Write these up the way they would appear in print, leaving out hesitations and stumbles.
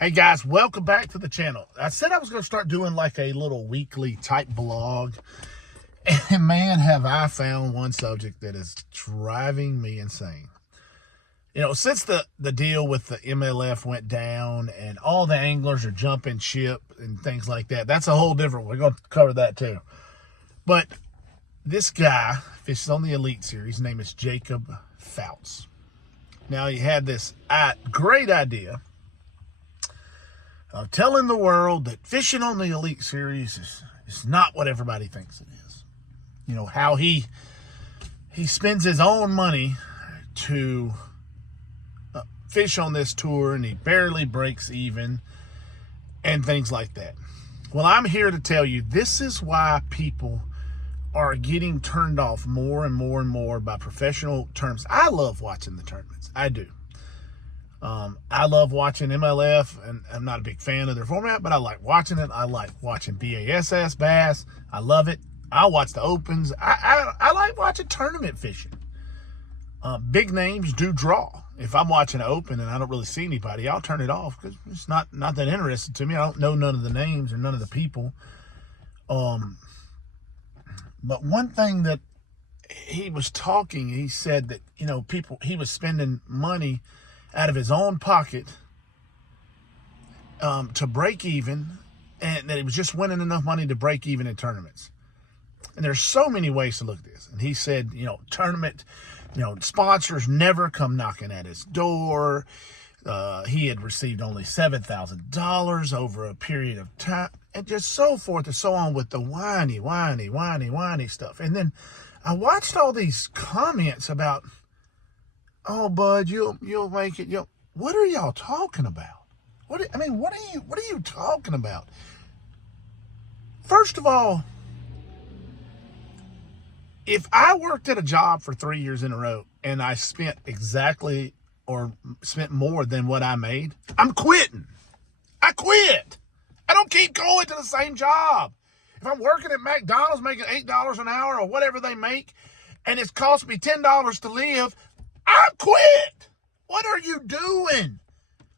Hey guys, welcome back to the channel. I said I was going to start doing like a little weekly type blog. And man, have I found one subject that is driving me insane. You know, since the deal with the MLF went down and all the anglers are jumping ship and things like that, that's a whole different one. We're going to cover that too. But this guy fishes on the Elite Series. His name is Jacob Foutz. Now, he had this great idea of telling the world that fishing on the Elite Series is not what everybody thinks it is. You know, how he spends his own money to fish on this tour and he barely breaks even and things like that. Well, I'm here to tell you this is why people are getting turned off more and more and more by professional tournaments. I love watching the tournaments. I do. I love watching MLF, and I'm not a big fan of their format, but I like watching it. I like watching BASS, Bass. I love it. I watch the Opens. I like watching tournament fishing. Big names do draw. If I'm watching an Open and I don't really see anybody, I'll turn it off because it's not that interesting to me. I don't know none of the names or none of the people. But one thing that he was talking, he said that, you know, he was spending money out of his own pocket to break even, and that he was just winning enough money to break even in tournaments. And there's so many ways to look at this. And he said, you know, tournament, you know, sponsors never come knocking at his door. He had received only $7,000 over a period of time, and just so forth and so on with the whiny stuff. And then I watched all these comments about, oh, bud, you'll make it. What are y'all talking about? What are you talking about? First of all, if I worked at a job for 3 years in a row and I spent exactly or spent more than what I made, I'm quitting. I quit. I don't keep going to the same job. If I'm working at McDonald's making $8 an hour or whatever they make, and it's cost me $10 to live, I quit. What are you doing?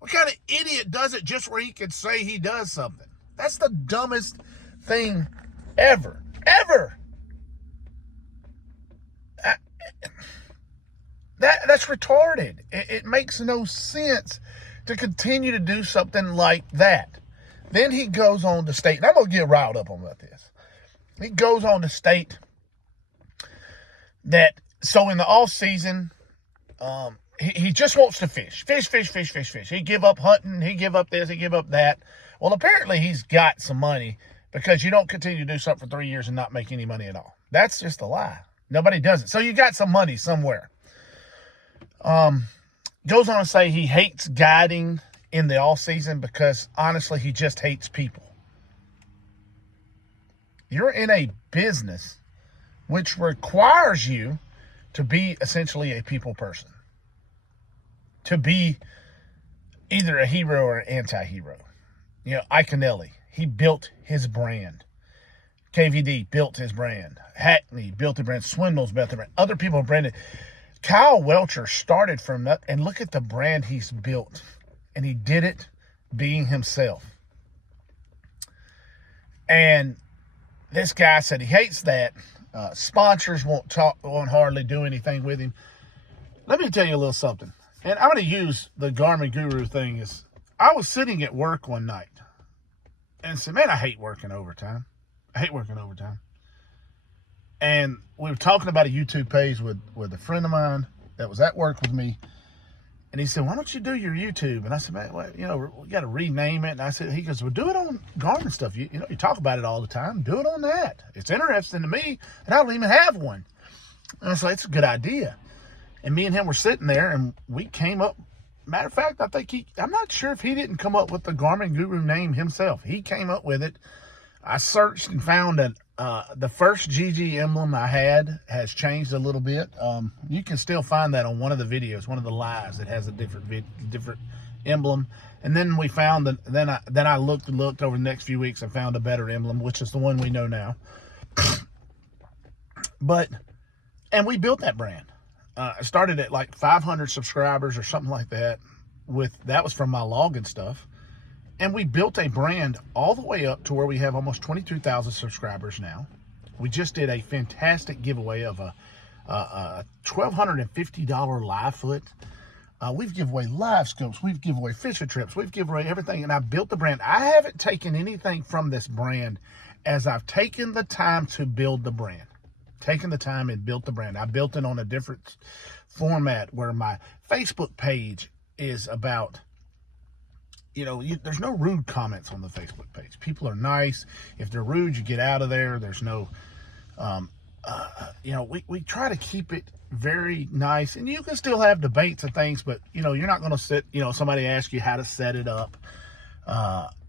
What kind of idiot does it just where he can say he does something? That's the dumbest thing ever. Ever. That's retarded. It makes no sense to continue to do something like that. Then he goes on to state, and I'm going to get riled up about this. He goes on to state that, so in the off season, he just wants to fish. He give up hunting. He give up this. He give up that. Well, apparently he's got some money because you don't continue to do something for 3 years and not make any money at all. That's just a lie. Nobody does it. So you got some money somewhere. Goes on to say he hates guiding in the off season because honestly, he just hates people. You're in a business which requires you to be essentially a people person. To be either a hero or an anti-hero. You know, Iconelli, he built his brand. KVD built his brand. Hackney built the brand. Swindle's built the brand. Other people branded. Kyle Welcher started from that, and look at the brand he's built. And he did it being himself. And this guy said he hates that. Sponsors won't hardly do anything with him. Let me tell you a little something. And I'm going to use the Garmin Guru thing. I was sitting at work one night and said, man, I hate working overtime. And we were talking about a YouTube page with a friend of mine that was at work with me. And he said, why don't you do your YouTube? And I said, man, well, you know, we got to rename it. And I said, he goes, well, do it on Garmin stuff. You know, you talk about it all the time. Do it on that. It's interesting to me. And I don't even have one. And I said, it's a good idea. And me and him were sitting there and we came up. Matter of fact, I think I'm not sure if he didn't come up with the Garmin Guru name himself. He came up with it. I searched and found that the first GG emblem I had has changed a little bit. You can still find that on one of the videos, one of the lives that has a different emblem. And then we found that, then I looked over the next few weeks and found a better emblem, which is the one we know now. And we built that brand. I started at like 500 subscribers or something like that. That was from my logging stuff. And we built a brand all the way up to where we have almost 22,000 subscribers now. We just did a fantastic giveaway of a $1,250 live foot. We've given away Livescopes. We've given away fishing trips. We've given away everything. And I built the brand. I haven't taken anything from this brand as I've taken the time to build the brand. Taken the time and built the brand. I built it on a different format where my Facebook page is about, there's no rude comments on the Facebook page. People are nice. If they're rude, you get out of there. There's no, we try to keep it very nice. And you can still have debates and things, but, you're not going to sit, somebody asks you how to set it up.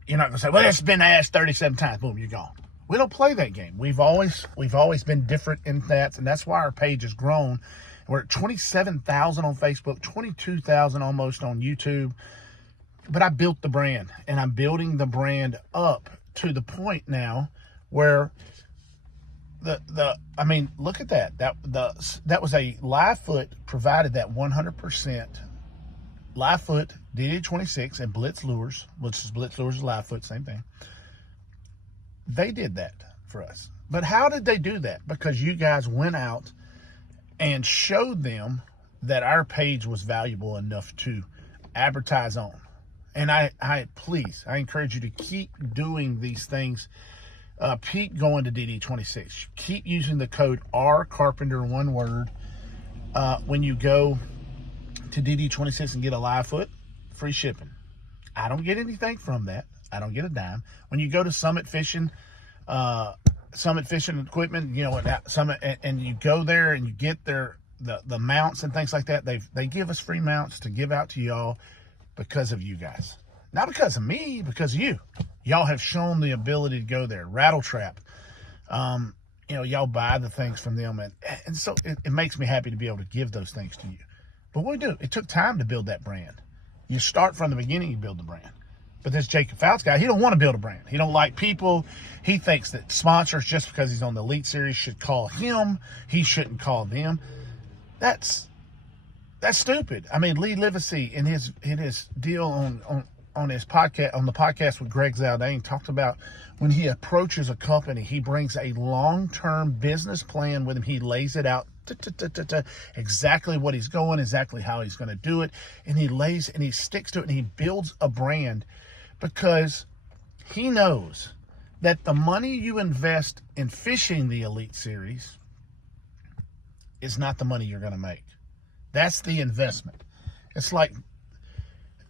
You're not going to say, well, it's been asked 37 times. Boom, you're gone. We don't play that game. We've always been different in that, and that's why our page has grown. We're at 27,000 on Facebook, 22,000 almost on YouTube. But I built the brand, and I'm building the brand up to the point now where look at that. That was a live foot provided that 100% live foot DD26 and Blitz Lures, which is Blitz Lures live foot, same thing. They did that for us. But how did they do that? Because you guys went out and showed them that our page was valuable enough to advertise on. And I encourage you to keep doing these things. Keep going to DD26. Keep using the code RCarpenter, one word, when you go to DD26 and get a live foot, free shipping. I don't get anything from that. I don't get a dime. When you go to Summit Fishing Equipment, and you go there and you get the mounts and things like that. They give us free mounts to give out to y'all because of you guys. Not because of me, because of you. Y'all have shown the ability to go there. Rattle Trap. Y'all buy the things from them. And so it makes me happy to be able to give those things to you. But what we do, it took time to build that brand. You start from the beginning, you build the brand. But this Jacob Foutz guy, he don't want to build a brand. He don't like people. He thinks that sponsors, just because he's on the Elite Series, should call him. He shouldn't call them. That's stupid. I mean, Lee Livesey in his deal on his podcast, on the podcast with Greg Zaldane, talked about when he approaches a company, he brings a long-term business plan with him. He lays it out exactly what he's going, exactly how he's going to do it, and he sticks to it, and he builds a brand because he knows that the money you invest in fishing the Elite Series is not the money you're going to make. That's the investment. It's like,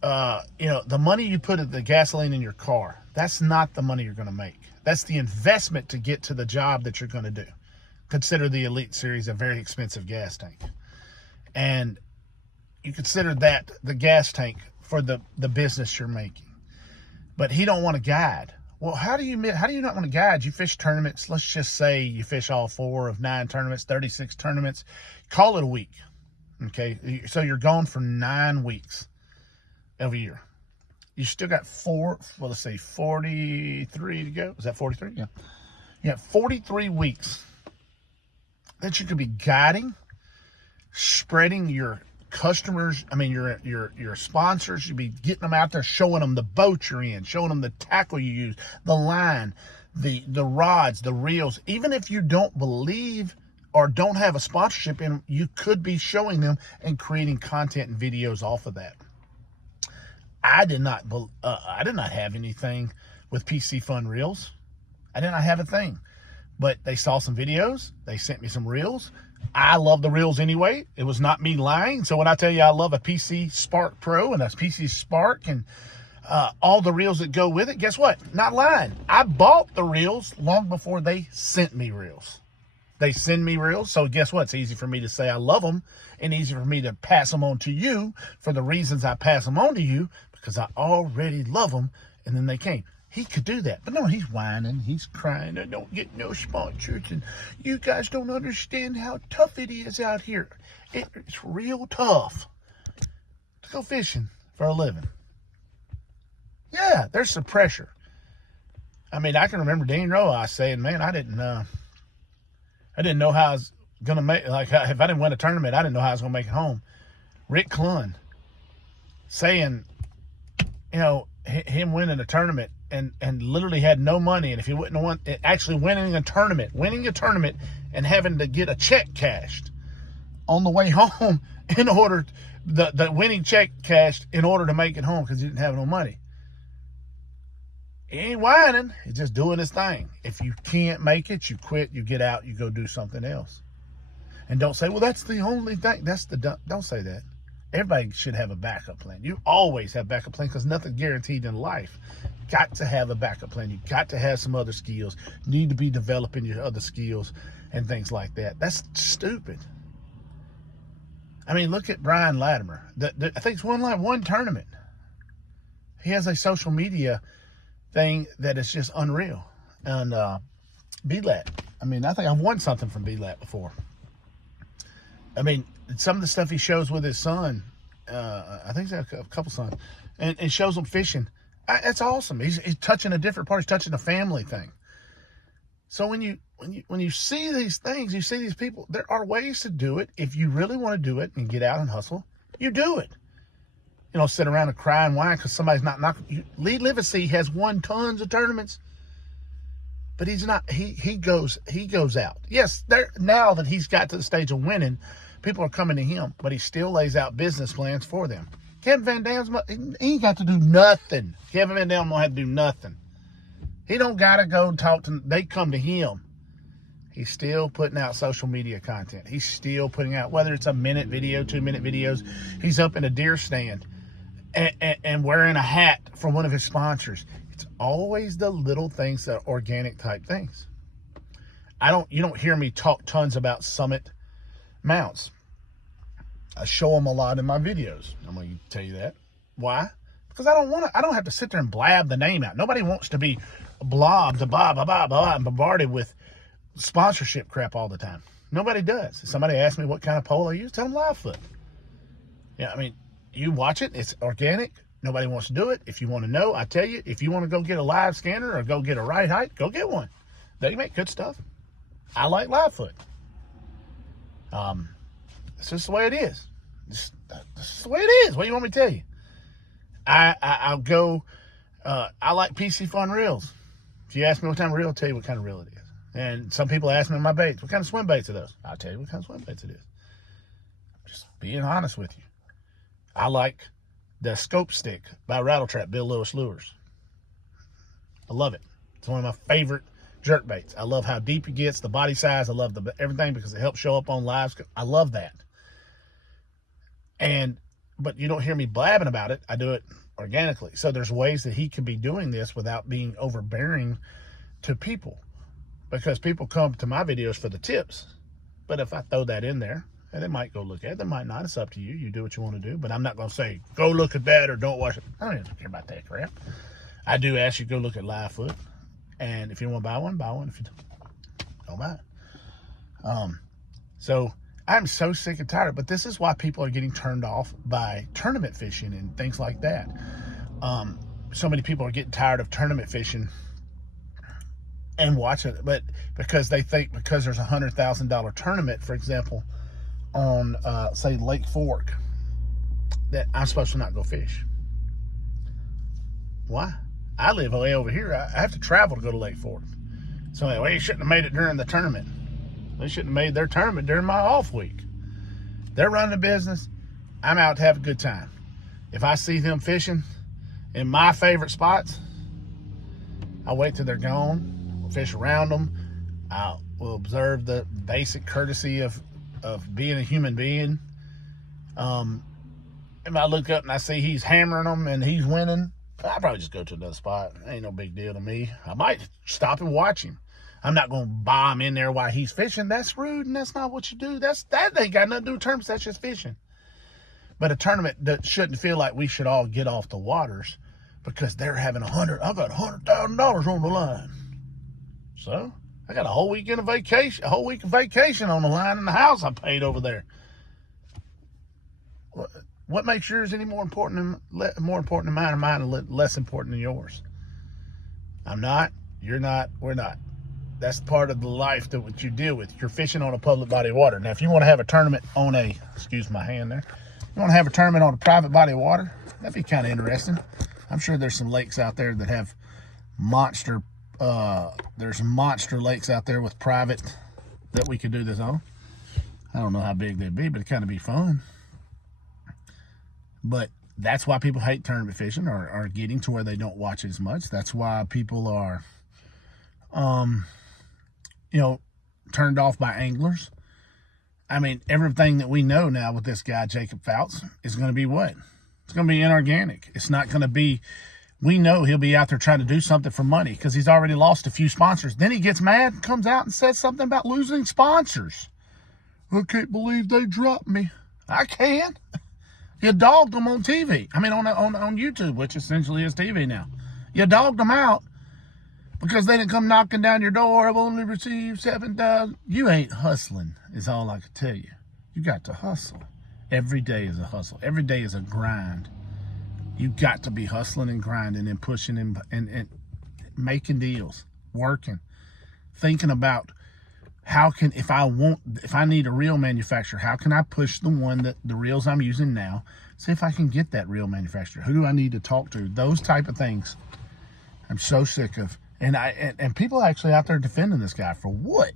the money you put at the gasoline in your car, that's not the money you're going to make. That's the investment to get to the job that you're going to do. Consider the Elite Series a very expensive gas tank. And you consider that the gas tank for the business you're making. But he don't want to guide. Well, how do you not want to guide? You fish tournaments. Let's just say you fish all 4 of 9 tournaments, 36 tournaments. Call it a week. Okay, so you're gone for 9 weeks of a year. You still got 43 to go. Is that 43? Yeah. You got 43 weeks that you could be guiding, spreading your customers, your sponsors. You'd be getting them out there, showing them the boat you're in, showing them the tackle you use, the line, the rods, the reels. Even if you don't believe or don't have a sponsorship in them, you could be showing them and creating content and videos off of that. I did not have anything with PC Fun Reels. I did not have a thing. But they saw some videos. They sent me some reels. I love the reels anyway. It was not me lying. So when I tell you I love a PC Spark Pro and a PC Spark and all the reels that go with it, guess what? Not lying. I bought the reels long before they sent me reels. They send me reels, so guess what? It's easy for me to say I love them and easy for me to pass them on to you for the reasons I pass them on to you, because I already love them, and then they came. He could do that, but no, he's whining, he's crying, I don't get no sponsors, and you guys don't understand how tough it is out here. It's real tough to go fishing for a living. Yeah, there's some pressure. I mean, I can remember Dean Rowe saying, man, I didn't know how I was going to make, like, if I didn't win a tournament, I didn't know how I was going to make it home. Rick Clunn saying, him winning a tournament and literally had no money. And if he wouldn't have won, actually winning a tournament and having to get a check cashed on the way home in order, the winning check cashed in order to make it home because he didn't have no money. He ain't whining. He's just doing his thing. If you can't make it, you quit, you get out, you go do something else. And don't say, well, that's the only thing. Don't say that. Everybody should have a backup plan. You always have backup plan because nothing's guaranteed in life. Got to have a backup plan. You got to have some other skills. You need to be developing your other skills and things like that. That's stupid. I mean, look at Brian Latimer. I think it's one tournament. He has a social media thing that is just unreal. And BLAT. I mean, I think I've won something from BLAT before. I mean, some of the stuff he shows with his son, I think he's got a couple sons, and shows them fishing. That's awesome. He's touching a different part. He's touching a family thing. So when you see these things, you see these people, there are ways to do it. If you really want to do it and get out and hustle, you do it. You know, sit around and cry and whine because somebody's not knocking. Lee Livesey has won tons of tournaments, but he's not. He goes out. Yes, now that he's got to the stage of winning, people are coming to him, but he still lays out business plans for them. Kevin Van Dam's, he ain't got to do nothing. Kevin Van Dam don't have to do nothing. He don't got to go and talk to, they come to him. He's still putting out social media content. He's still putting out, whether it's a minute video, 2-minute videos. He's up in a deer stand and wearing a hat from one of his sponsors. It's always the little things, the organic type things. You don't hear me talk tons about Summit mounts. I show them a lot in my videos. I'm going to tell you that. Why? Because I don't have to sit there and blab the name out. Nobody wants to be and bombarded with sponsorship crap all the time. Nobody does. If somebody asks me what kind of pole I use, tell them Livefoot. Yeah, I mean, you watch it. It's organic. Nobody wants to do it. If you want to know, I tell you, if you want to go get a live scanner or go get a right height, go get one. They make good stuff. I like Livefoot. It's just the way it is. This is the way it is. What do you want me to tell you? I'll go. I like PC Fun reels. If you ask me what kind of reel, I'll tell you what kind of reel it is. And some people ask me my baits. What kind of swim baits are those? I'll tell you what kind of swim baits it is. Just being honest with you. I like the Scope Stick by Rattle Trap, Bill Lewis Lures. I love it. It's one of my favorite jerk baits. I love how deep it gets, the body size. I love everything because it helps show up on Livescope. I love that. But you don't hear me blabbing about it. I do it organically. So there's ways that he can be doing this without being overbearing to people, because people come to my videos for the tips. But if I throw that in there, and they might go look at it, they might not. It's up to you. You do what you want to do. But I'm not going to say, go look at that or don't watch it. I don't even care about that crap. I do ask you to go look at Livefoot. And if you want to buy one, buy one. If you don't buy it. So I'm so sick and tired. But this is why people are getting turned off by tournament fishing and things like that. So many people are getting tired of tournament fishing and watching it, but because they think because there's $100,000 tournament, for example, on say Lake Fork, that I'm supposed to not go fish. Why? I live way over here. I have to travel to go to Lake Fork. So anyway, you shouldn't have made it during the tournament. They shouldn't have made their tournament during my off week. They're running a business. I'm out to have a good time. If I see them fishing in my favorite spots, I'll wait till they're gone. We'll fish around them. We'll observe the basic courtesy of being a human being. If I look up and I see he's hammering them and he's winning, I'll probably just go to another spot. Ain't no big deal to me. I might stop and watch him. I'm not going to bomb in there while he's fishing. That's rude, and that's not what you do. That ain't got nothing to do with tournaments. That's just fishing. But a tournament that shouldn't feel like we should all get off the waters because they're having I've got $100,000 on the line. So I got a whole week of vacation on the line in the house I paid over there. What makes yours any more important than mine, or mine less important than yours? I'm not. You're not. We're not. That's part of the life that what you deal with. You're fishing on a public body of water. Now, if you want to have a tournament on excuse my hand there. You want to have a tournament on a private body of water, that'd be kind of interesting. I'm sure there's some lakes out there that have monster, there's monster lakes out there with private that we could do this on. I don't know how big they'd be, but it'd kind of be fun. But that's why people hate tournament fishing, or are getting to where they don't watch it as much. That's why people are, you know, turned off by anglers. I mean, everything that we know now with this guy, Jacob Foutz, is going to be what? It's going to be inorganic. It's not going to be, we know he'll be out there trying to do something for money because he's already lost a few sponsors. Then he gets mad and comes out and says something about losing sponsors. I can't believe they dropped me. I can. You dogged them on TV. I mean, on YouTube, which essentially is TV now. You dogged them out because they didn't come knocking down your door. I've only received 7,000. You ain't hustling, is all I can tell you. You got to hustle. Every day is a hustle. Every day is a grind. You got to be hustling and grinding and pushing and making deals, working, thinking about how can, if I need a reel manufacturer, how can I push the one that the reels I'm using now, see if I can get that reel manufacturer. Who do I need to talk to? Those type of things I'm so sick of. And people actually out there defending this guy for what?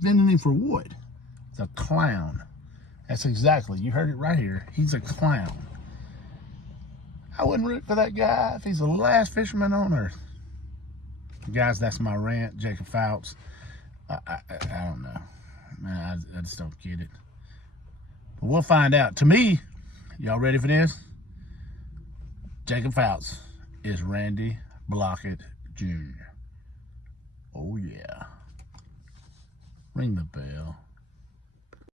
Defending him for what? He's a clown. That's exactly, you heard it right here. He's a clown. I wouldn't root for that guy if he's the last fisherman on earth. Guys, that's my rant. Jacob Foutz. I don't know. Man, I just don't get it. But we'll find out. To me, y'all ready for this? Jacob Foutz is Randy Blaukat Jr. Oh, yeah. Ring the bell.